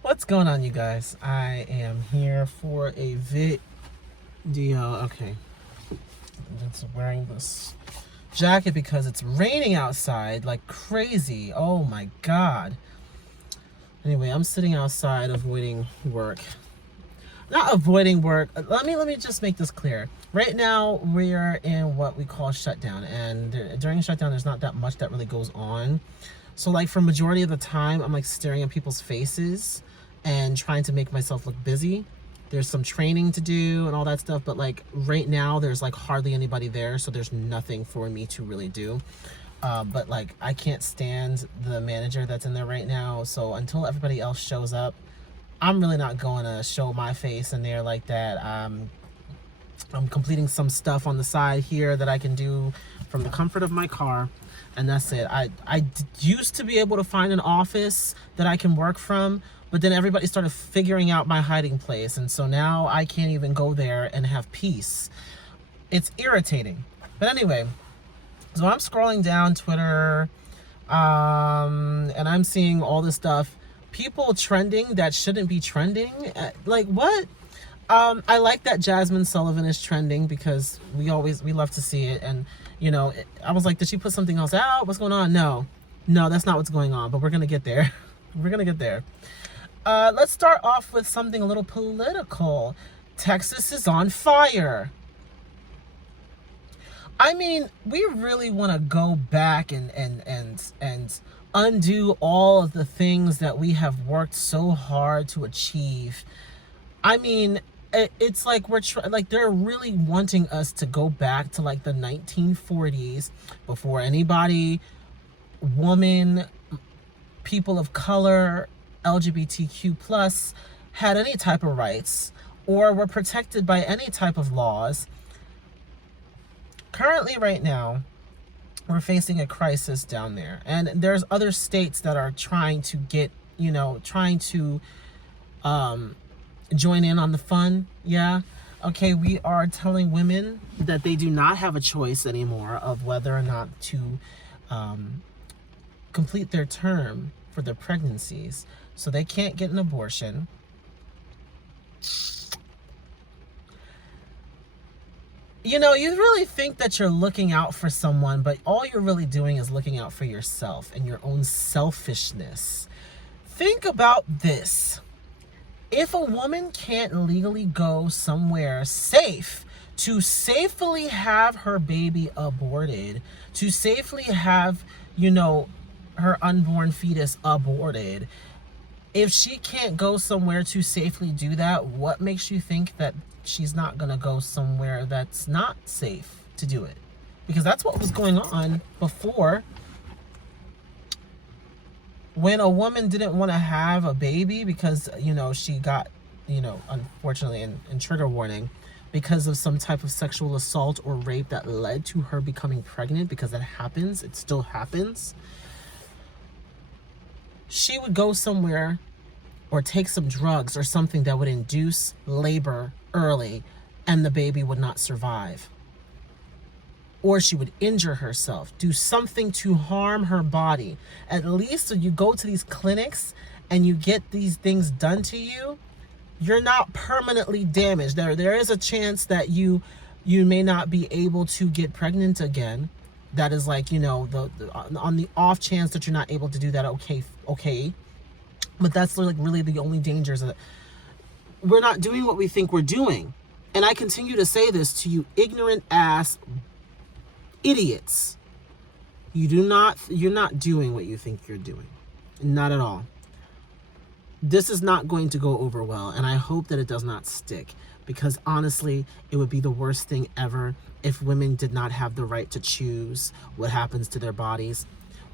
What's going on, you guys? I am here for a video. Okay, I'm just wearing this jacket because it's raining outside like crazy. Oh my god. Anyway, I'm sitting outside avoiding work. Not avoiding work. Let me just make this clear. Right now, we're in what we call shutdown, and during shutdown, there's not that much that really goes on. So, like, for majority of the time, I'm like staring at people's faces and trying to make myself look busy. There's some training to do and all that stuff, but like right now, there's like hardly anybody there, so there's nothing for me to really do. But like, I can't stand the manager that's in there right now, so until everybody else shows up, I'm really not going to show my face in there like that. I'm completing some stuff on the side here that I can do from the comfort of my car, and that's it. I used to be able to find an office that I can work from, but then everybody started figuring out my hiding place, and so now I can't even go there and have peace. It's irritating. But anyway, so I'm scrolling down Twitter, and I'm seeing all this stuff. People trending that shouldn't be trending. Like, what? I like that Jazmine Sullivan is trending because we love to see it. And, you know, I was like, did she put something else out? What's going on? No, that's not what's going on, but we're going to get there. We're going to get there. Let's start off with something a little political. Texas is on fire. I mean, we really want to go back and undo all of the things that we have worked so hard to achieve. I mean, it's like they're really wanting us to go back to like the 1940s, before anybody, woman, people of color, LGBTQ plus had any type of rights or were protected by any type of laws. Currently, right now, we're facing a crisis down there, and there's other states that are trying to get, trying to join in on the fun. Yeah, okay, we are telling women that they do not have a choice anymore of whether or not to complete their term for their pregnancies, so they can't get an abortion. You know, you really think that you're looking out for someone, but all you're really doing is looking out for yourself and your own selfishness. Think about this. If a woman can't legally go somewhere safe to safely have her baby aborted, to safely have, her unborn fetus aborted, if she can't go somewhere to safely do that, what makes you think that she's not going to go somewhere that's not safe to do it? Because that's what was going on before, when a woman didn't want to have a baby because, she got, unfortunately, in trigger warning, because of some type of sexual assault or rape that led to her becoming pregnant, because that happens, it still happens. She would go somewhere or take some drugs or something that would induce labor early, and the baby would not survive. Or she would injure herself, do something to harm her body. At least when you go to these clinics and you get these things done to you, you're not permanently damaged. There is a chance that you may not be able to get pregnant again. That is like, on the off chance that you're not able to do that, okay. But that's like really the only dangers of it. We're not doing what we think we're doing. And I continue to say this to you ignorant ass idiots. You're not doing what you think you're doing. Not at all. This is not going to go over well, and I hope that it does not stick, because honestly, it would be the worst thing ever if women did not have the right to choose what happens to their bodies.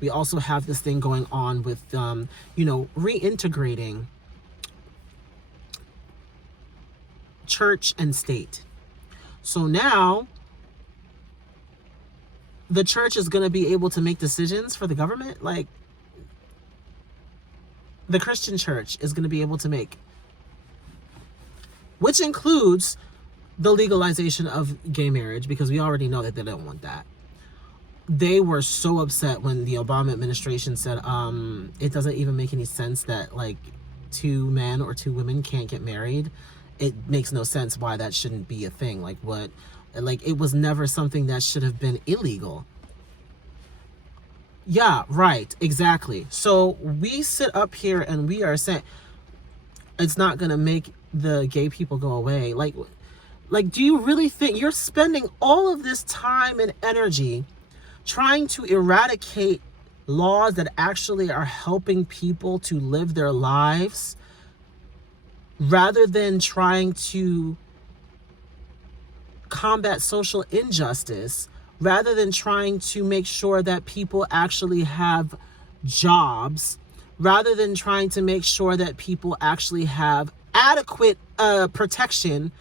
We also have this thing going on with, reintegrating church and state. So now the church is going to be able to make decisions for the government. Like, the Christian church is going to be able to make, which includes the legalization of gay marriage, because we already know that they don't want that. They were so upset when the Obama administration said, it doesn't even make any sense that like 2 men or 2 women can't get married. It makes no sense why that shouldn't be a thing. Like, what, like, it was never something that should have been illegal. Yeah, right, exactly. So we sit up here and we are saying it's not gonna make the gay people go away. Like, do you really think you're spending all of this time and energy trying to eradicate laws that actually are helping people to live their lives, rather than trying to combat social injustice, rather than trying to make sure that people actually have jobs, rather than trying to make sure that people actually have adequate protection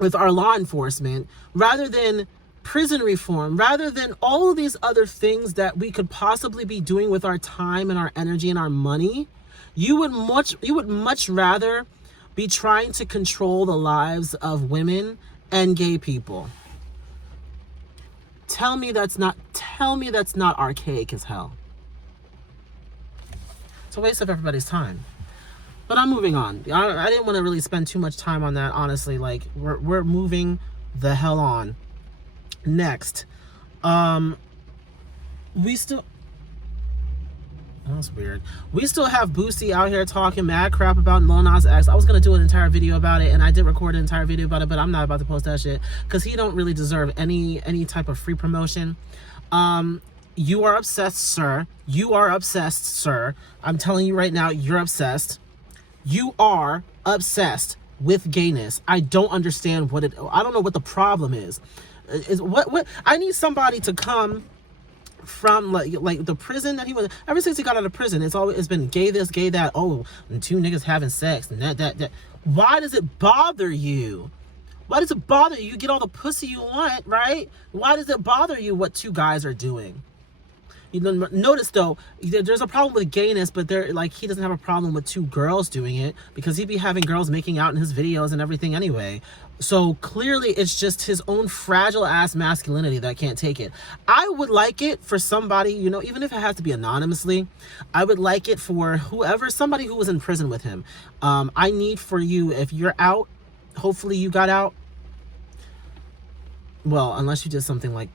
with our law enforcement, rather than prison reform, rather than all of these other things that we could possibly be doing with our time and our energy and our money. You would much rather be trying to control the lives of women and gay people. Tell me that's not archaic as hell. It's a waste of everybody's time. But I'm moving on. I didn't want to really spend too much time on that, honestly. Like, we're moving the hell on. Next, we still, that's weird. We still have Boosie out here talking mad crap about Lil Nas X. I was gonna do an entire video about it, and I did record an entire video about it, but I'm not about to post that shit because he don't really deserve any type of free promotion. You are obsessed, sir. You are obsessed, sir. I'm telling you right now, you're obsessed. You are obsessed with gayness. I don't understand I don't know what the problem is. What I need somebody to come from like the prison that he was. Ever since he got out of prison, it's been gay this, gay that. Oh, and 2 niggas having sex and that. Why does it bother you? Why does it bother you? You get all the pussy you want, right? Why does it bother you what 2 guys are doing? You know, notice though, there's a problem with gayness, but he doesn't have a problem with 2 girls doing it, because he'd be having girls making out in his videos and everything anyway. So clearly it's just his own fragile ass masculinity that can't take it. I would like it for somebody, you know, even if it has to be anonymously, I would like it for somebody who was in prison with him. I need for you, if you're out, hopefully you got out. Well, unless you did something like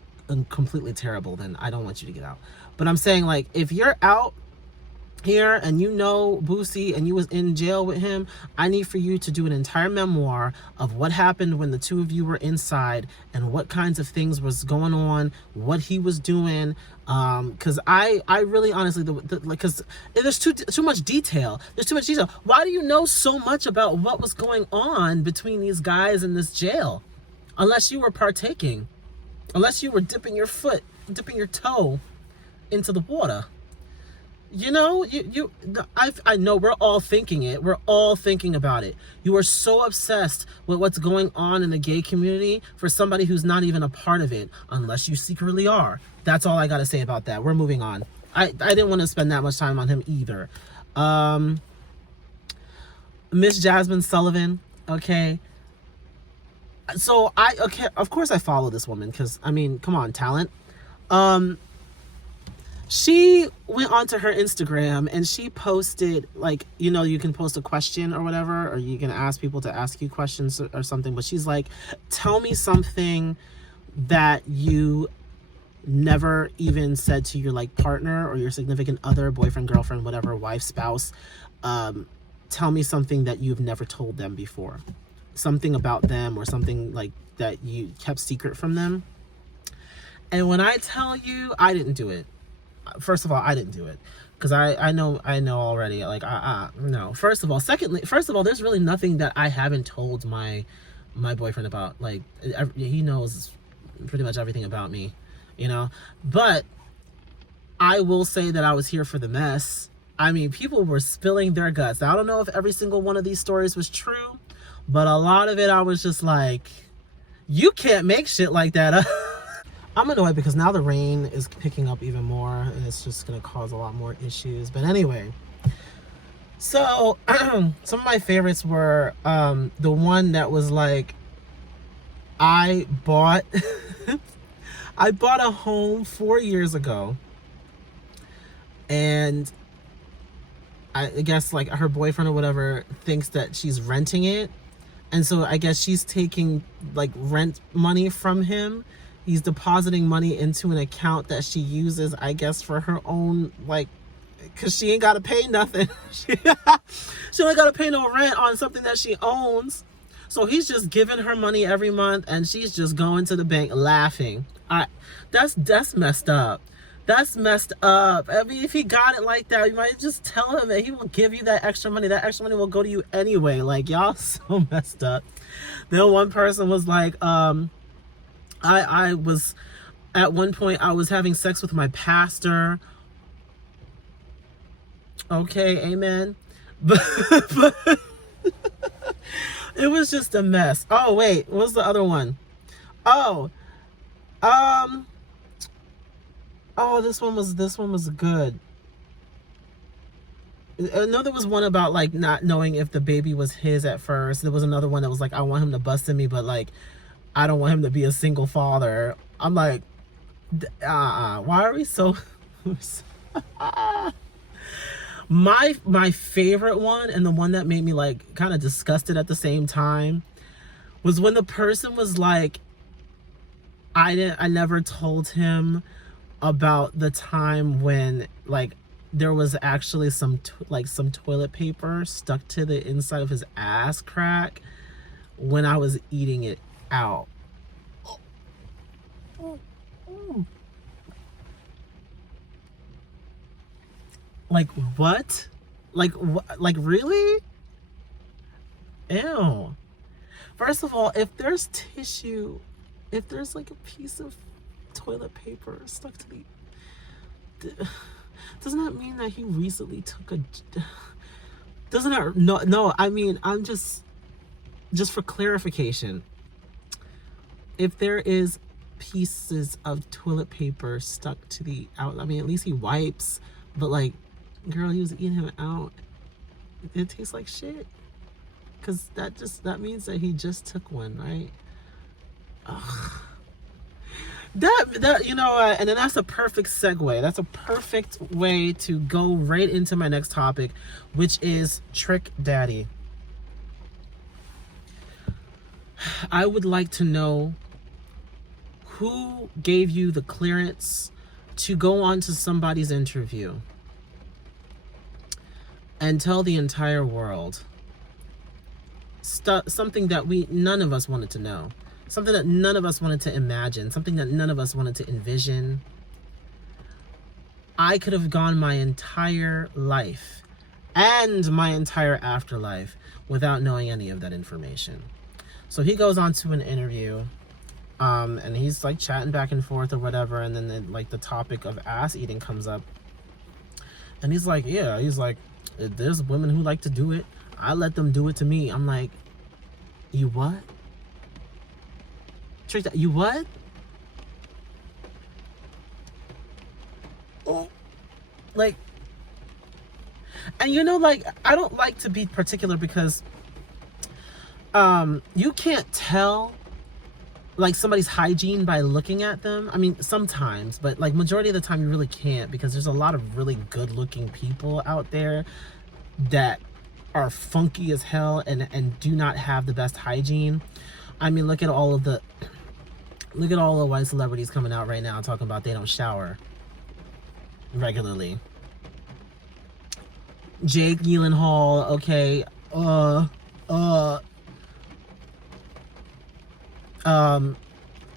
completely terrible, then I don't want you to get out. But I'm saying, like, if you're out here and you know Boosie and you was in jail with him, I need for you to do an entire memoir of what happened when the 2 of you were inside and what kinds of things was going on, what he was doing. Because I really honestly, because there's too much detail. There's too much detail. Why do you know so much about what was going on between these guys in this jail? Unless you were partaking. Unless you were dipping your toe into the water. You know, I know we're all thinking it. We're all thinking about it. You are so obsessed with what's going on in the gay community for somebody who's not even a part of it, unless you secretly are. That's all I got to say about that. We're moving on. I didn't want to spend that much time on him either. Miss Jazmine Sullivan, okay. So of course I follow this woman because, I mean, come on, talent. She went onto her Instagram and she posted, like, you know, you can post a question or whatever, or you can ask people to ask you questions or something. But she's like, tell me something that you never even said to your like partner or your significant other, boyfriend, girlfriend, whatever, wife, spouse. Tell me something that you've never told them before. Something about them or something like that you kept secret from them. And when I tell you, I didn't do it. First of all, I didn't do it because I know already. Like, no. First of all, there's really nothing that I haven't told my boyfriend about. Like, he knows pretty much everything about me, you know. But I will say that I was here for the mess. I mean, people were spilling their guts. Now, I don't know if every single one of these stories was true, but a lot of it, I was just like, you can't make shit like that up. I'm annoyed because now the rain is picking up even more, and it's just gonna cause a lot more issues. But anyway, so some of my favorites were the one that was like, I bought I bought a home 4 years ago, and I guess like her boyfriend or whatever thinks that she's renting it, and so I guess she's taking like rent money from him. He's depositing money into an account that she uses, I guess, for her own, like, because she ain't got to pay nothing. she ain't got to pay no rent on something that she owns. So he's just giving her money every month, and she's just going to the bank laughing. That's messed up. That's messed up. I mean, if he got it like that, you might just tell him that he will give you that extra money. That extra money will go to you anyway. Like, y'all so messed up. Then one person was like, I was, at one point, I was having sex with my pastor. Okay, amen. But it was just a mess. Oh, wait, what was the other one? Oh, this one was good. I know there was one about like not knowing if the baby was his at first. There was another one that was like, I want him to bust in me, but like, I don't want him to be a single father. I'm like, why are we so... My favorite one, and the one that made me like kind of disgusted at the same time, was when the person was like, I never told him about the time when like there was actually some toilet paper stuck to the inside of his ass crack when I was eating it out. Like, what? Like, like, really? Ew. First of all, if there's tissue, if there's like a piece of toilet paper stuck to the... Doesn't that mean that he recently took a... Doesn't that... No, I mean, I'm just for clarification. If there is pieces of toilet paper stuck to the out, I mean, at least he wipes, but like, girl, he was eating him out. It tastes like shit. Cause that means that he just took one, right? Ugh. That you know, and then that's a perfect segue. That's a perfect way to go right into my next topic, which is Trick Daddy. I would like to know who gave you the clearance to go on to somebody's interview and tell the entire world something that none of us wanted to know, something that none of us wanted to imagine, something that none of us wanted to envision. I could have gone my entire life and my entire afterlife without knowing any of that information. So he goes on to an interview, and he's like chatting back and forth or whatever, and then like the topic of ass eating comes up, and he's like, yeah, he's like, there's women who like to do it. I let them do it to me. I'm like, you what? Trick that, you what? Oh, like, and you know, like, I don't like to be particular because you can't tell like somebody's hygiene by looking at them. I mean, sometimes, but like majority of the time you really can't, because there's a lot of really good looking people out there that are funky as hell and do not have the best hygiene. I mean, look at all the white celebrities coming out right now talking about they don't shower regularly. Jake Gyllenhaal, okay,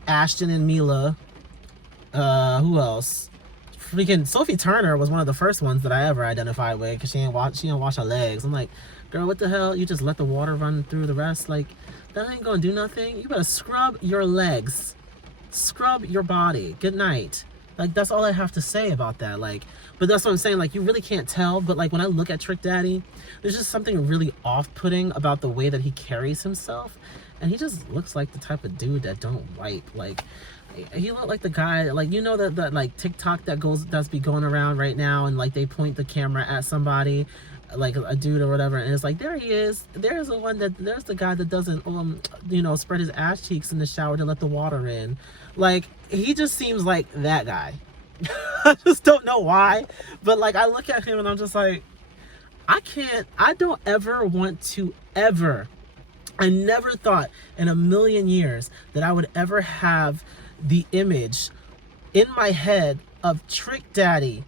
Ashton and Mila, who else? Freaking Sophie Turner was one of the first ones that I ever identified with, because she didn't wash her legs. I'm like, girl, what the hell? You just let the water run through the rest? Like, that ain't gonna do nothing. You better scrub your legs, scrub your body. Good night. Like, that's all I have to say about that. Like, but that's what I'm saying. Like, you really can't tell. But like, when I look at Trick Daddy, there's just something really off-putting about the way that he carries himself. And he just looks like the type of dude that don't wipe. Like, He looked like the guy, like, you know, that like TikTok that's be going around right now, and like they point the camera at somebody, like a dude or whatever, and it's like, there he is. There's the guy that doesn't you know, spread his ass cheeks in the shower to let the water in. Like, he just seems like that guy. I just don't know why, but like, I look at him and I'm just like, I don't ever want to ever. I never thought in a million years that I would ever have the image in my head of Trick Daddy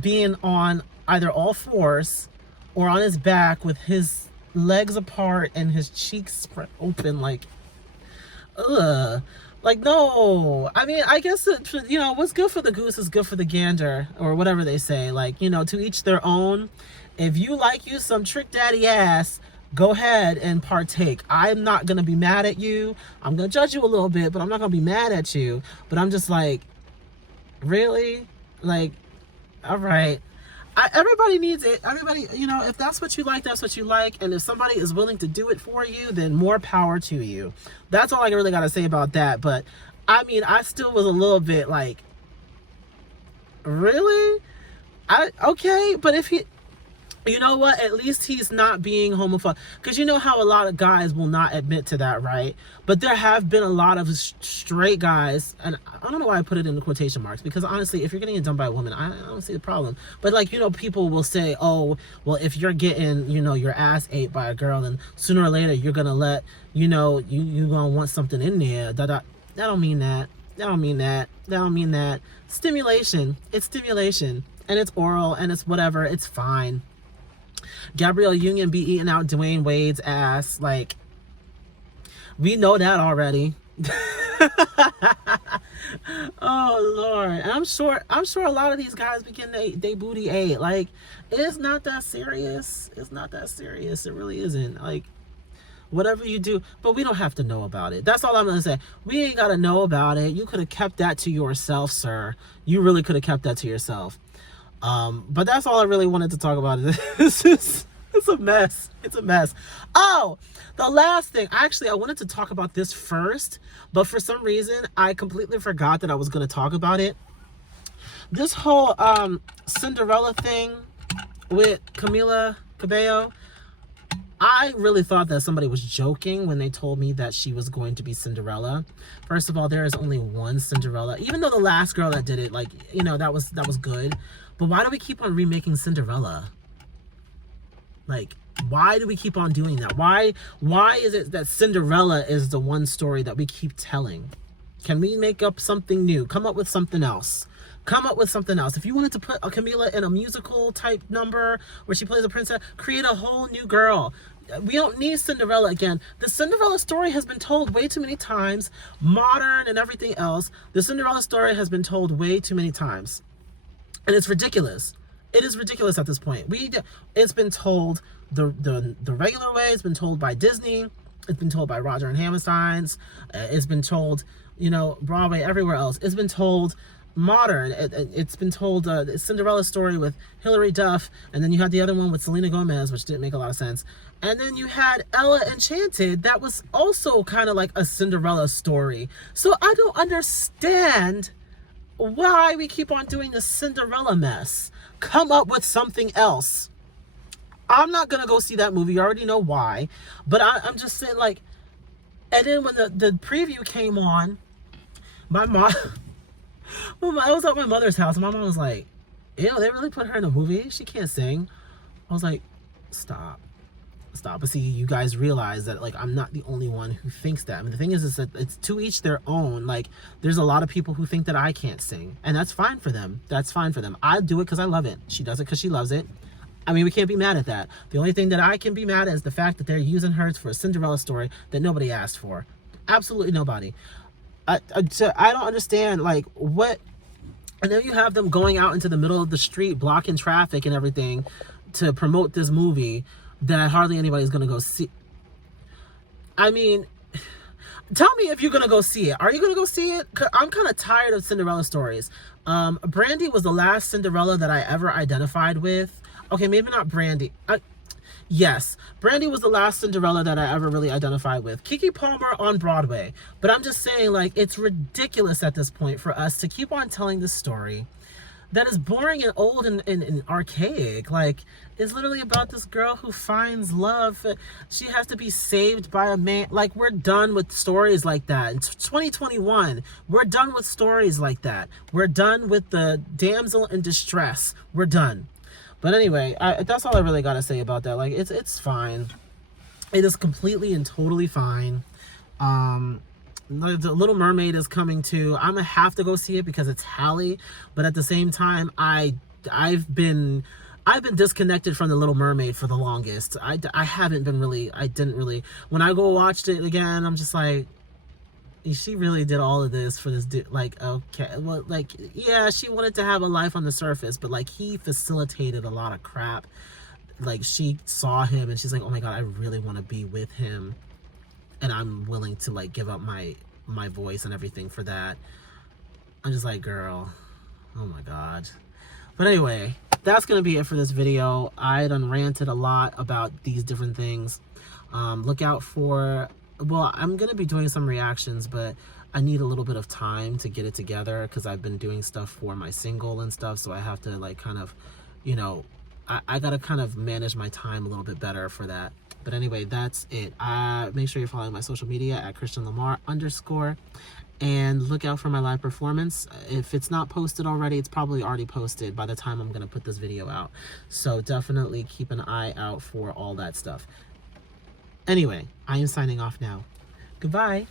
being on either all fours or on his back with his legs apart and his cheeks spread open, like, ugh. Like, no. I mean, I guess, you know, what's good for the goose is good for the gander, or whatever they say. Like, you know, to each their own. If you like you some Trick Daddy ass, go ahead and partake. I'm not going to be mad at you. I'm going to judge you a little bit, but I'm not going to be mad at you. But I'm just like, really? Like, all right. Everybody needs it. Everybody, you know, if that's what you like, that's what you like. And if somebody is willing to do it for you, then more power to you. That's all I really got to say about that. But, I mean, I still was a little bit like, really? Okay, but if he... You know what? At least he's not being homophobic. Because you know how a lot of guys will not admit to that, right? But there have been a lot of straight guys, and I don't know why I put it in the quotation marks, because honestly, if you're getting it done by a woman, I don't see the problem. But like, you know, people will say, oh, well, if you're getting, you know, your ass ate by a girl, then sooner or later you're going to let, you know, you're going to want something in there. That don't mean that. That don't mean that. That don't mean that. Stimulation. It's stimulation. And it's oral, and it's whatever. It's fine. Gabrielle Union be eating out Dwayne Wade's ass. Like, we know that already. Oh Lord. And I'm sure a lot of these guys be getting they booty ate. Like, it's not that serious. It's not that serious. It really isn't. Like, whatever you do, but we don't have to know about it. That's all I'm gonna say. We ain't gotta know about it. You could have kept that to yourself, sir. You really could have kept that to yourself. But that's all I really wanted to talk about. It's a mess. It's a mess. Oh, the last thing. Actually, I wanted to talk about this first, but for some reason, I completely forgot that I was going to talk about it. This whole Cinderella thing with Camila Cabello, I really thought that somebody was joking when they told me that she was going to be Cinderella. First of all, there is only one Cinderella. Even though the last girl that did it, like, you know, that was good. But why do we keep on remaking Cinderella? Like, why do we keep on doing that? Why is it that Cinderella is the one story that we keep telling? Can we make up something new? Come up with something else. Come up with something else. If you wanted to put a Camila in a musical type number where she plays a princess, create a whole new girl. We don't need Cinderella again. The Cinderella story has been told way too many times. Modern and everything else. The Cinderella story has been told way too many times. And it's ridiculous. It is ridiculous at this point. It's been told the regular way. It's been told by Disney. It's been told by Roger and Hammerstein's. It's been told, you know, Broadway, everywhere else. It's been told modern. It's been told Cinderella story with Hilary Duff, and then you had the other one with Selena Gomez, which didn't make a lot of sense. And then you had Ella Enchanted, that was also kind of like a Cinderella story. So I don't understand why we keep on doing this Cinderella mess. Come up with something else. I'm not gonna go see that movie. You already know why. But I'm just saying, like, and then when the preview came on, my mom, I was at my mother's house, and my mom was like, ew, they really put her in a movie? She can't sing. I was like, stop. But see, you guys realize that, like, I'm not the only one who thinks that. I mean, the thing is that it's to each their own. Like, there's a lot of people who think that I can't sing, and that's fine for them. That's fine for them. I do it because I love it. She does it because she loves it. I mean, we can't be mad at that. The only thing that I can be mad at is the fact that they're using her for a Cinderella story that nobody asked for. Absolutely nobody. I don't understand, like, what... And then you have them going out into the middle of the street, blocking traffic and everything to promote this movie that hardly anybody's going to go see. I mean, tell me if you're going to go see it. Are you going to go see it? I'm kind of tired of Cinderella stories. Brandy was the last Cinderella that I ever identified with. Okay, maybe not Brandy. Yes, Brandy was the last Cinderella that I ever really identified with. Keke Palmer on Broadway. But I'm just saying, like, it's ridiculous at this point for us to keep on telling this story that is boring and old and archaic. Like, it's literally about this girl who finds love. She has to be saved by a man. Like, we're done with stories like that. In 2021, we're done with stories like that. We're done with the damsel in distress. We're done. But anyway, that's all I really got to say about that. Like, it's fine. It is completely and totally fine. The Little Mermaid is coming too. I'm gonna have to go see it because it's Halle, but at the same time, I've been disconnected from the Little Mermaid for the longest. I haven't been really. I didn't really. When I go watched it again, I'm just like, she really did all of this for this like, okay, well, like, yeah, she wanted to have a life on the surface, but like, he facilitated a lot of crap. Like, she saw him and she's like, oh my god, I really want to be with him, and I'm willing to like give up my voice and everything for that. I'm just like, girl, oh my god. But anyway, that's gonna be it for this video. I done ranted a lot about these different things. Look out for, well, I'm gonna be doing some reactions, but I need a little bit of time to get it together because I've been doing stuff for my single and stuff, so I have to like kind of, you know, I gotta kind of manage my time a little bit better for that. But anyway, that's it. Make sure you're following my social media at @ChristianLamar_, and look out for my live performance. If it's not posted already, it's probably already posted by the time I'm gonna put this video out. So definitely keep an eye out for all that stuff. Anyway, I am signing off now. Goodbye.